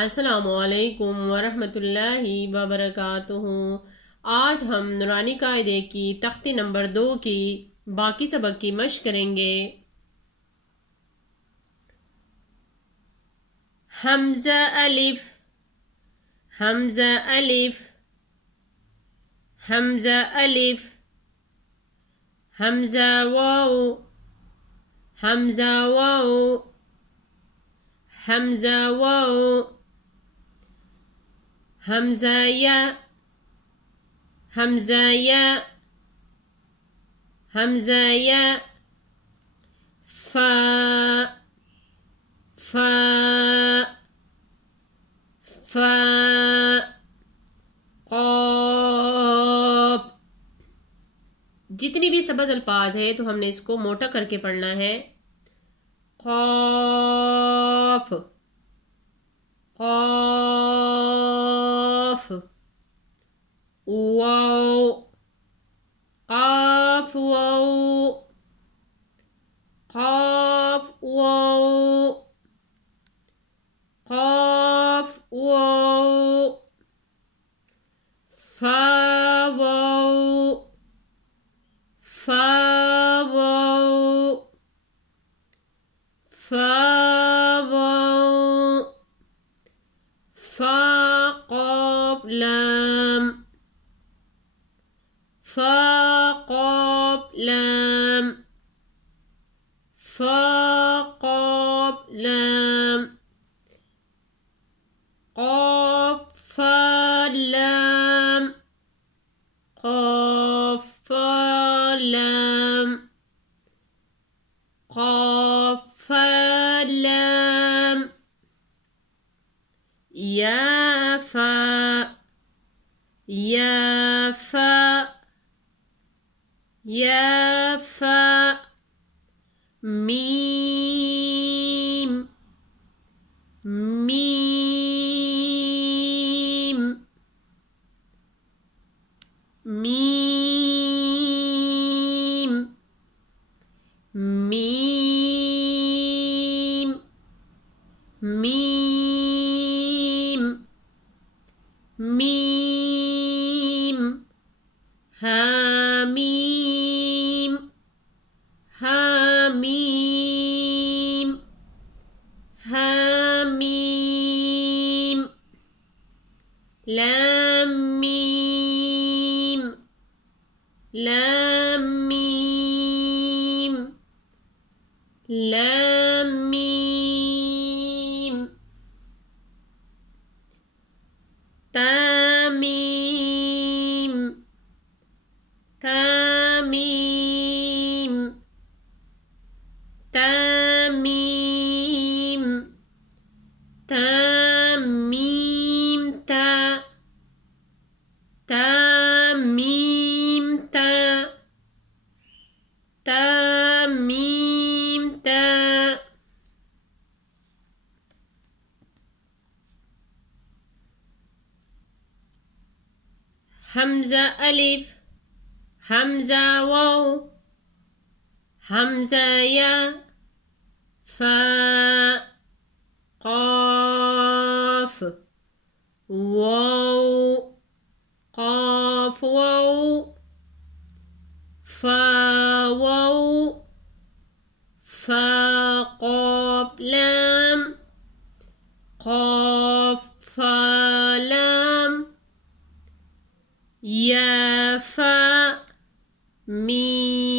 अस्सलामुअलैकुम वरहमतुल्लाहि वबरकातुहू। आज हम नूरानी कायदे की तख्ती नंबर 2 की बाकी सबक की मश्क करेंगे। हमजा अलिफ, हमजा अलिफ, हमजा अलिफ, हमजा वाव, हमजा वाव, हमजा वाव, हमजा या, हमजा या, हमजा या, फा, फा, फा, क़ाफ। जितनी भी सबज अल्फाज है तो हमने इसको मोटा करके पढ़ना है। क़ाफ, क़ाफ, वाव, क़ाफ वाव, क़ाफ वाव, क़ाफ वाव, फा वाव, फा वाव, फा वाव, फा क़ाफ लाम, फा क़ाफ लाम, फा क़ाफ लाम, क़ाफ फा लाम, क़ाफ फा लाम, क़ाफ फा लाम, या फा, या फा, या फा, मीम, मीम, मीम, मीम, मीम, मीम, हामीम, हामीम, हामीम, लाम मीम, लाम मीम, लाम मीम, तामीम, तामीम, तामीम, तामीम ता, तामीम ता, तामीम ता, हमजा अलिफ, हमजा वाव, हमजा या, फा, क़ाफ, वाव, क़ाफ वाव, फा वाव, फा क़ाफ लाम, क़ाफ फा लाम, या फा, मीम।